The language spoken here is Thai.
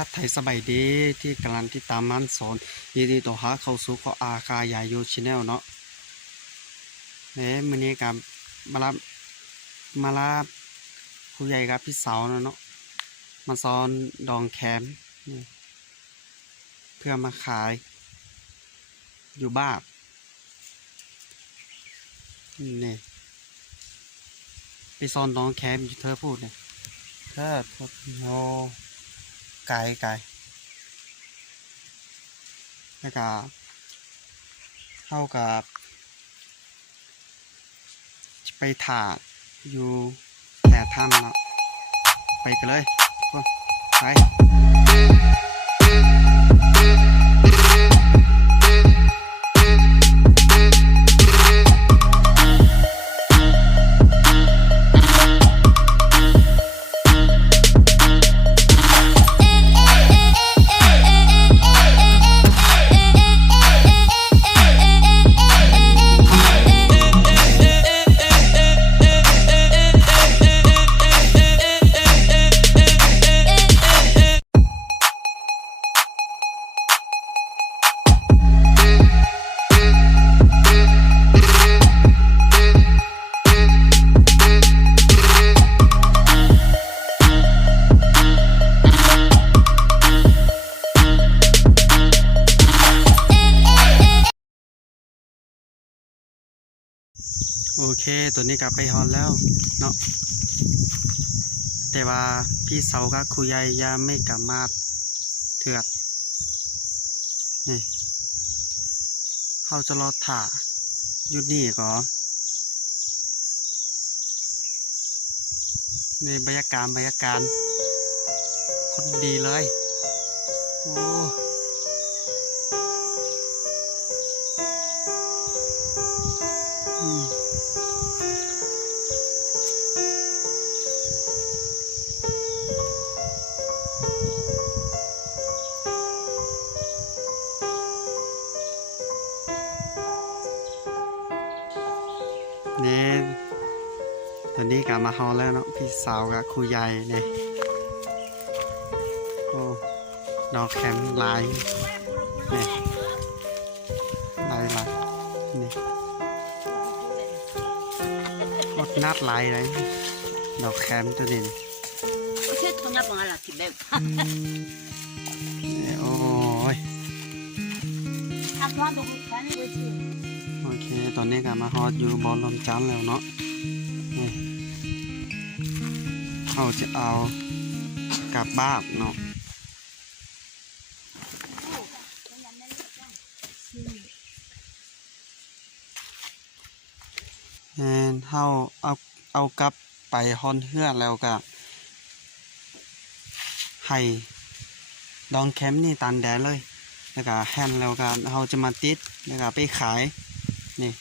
ทัดไทยสบายดีที่กำลังที่ตามมันสอนยินดีต่อหาเข้าสู่ก็อาคายาโยชแนลเนาะเอ้มื้อนี้กับมารับมารับผู้ใหญ่กับพี่สาวเนาะเนาะมาสอนดองแคมเพื่อมาขาย อยู่บ้านนี่ไปสอนดองแคมอยู่เธอพูดเนี่ยเธอพูดโน ไกลไกลแล้วก็เท่ากับไปถ่าอยู่แห่ถ้ำเนาะไปกันเลยทุกคนไป โอเค ตัวนี้กลับไปฮอนแล้วเนาะแต่ว่าพี่เสากับครูใหญ่ยังไม่กลับมาเถือกนี่เขาจะรอถ่ายุดนี่ก่อนในบรรยากาศบรรยากาศคนดีเลยโอ้ นี่ตอนนี้กลับมาฮอลแล้วเนาะพี่สาวกับครูใหญ่เนี่ยโอ้ดอกแคมลายเนี่ยลายลายนี่รถนัดลายเลยดอกแคมตัวนี้นี่เช็ดตัวนับของอะไรผิดแบบนี่โอ้ยทำร้อนตรงนี้ฉันไว้ที่ โอเค ตอนนี้กลับมาฮอดอยู่บอลลมจันแล้วเนาะนี่เขาจะเอากลับบ้านเนาะแอนเฮาเอาเอากลับไปฮอนเฮือนแล้วก็ให้ดองแคมป์นี่ตันแดดเลย แล้วก็แฮนแล้วก็เฮาจะมาติด แล้วก็ไปขาย นี่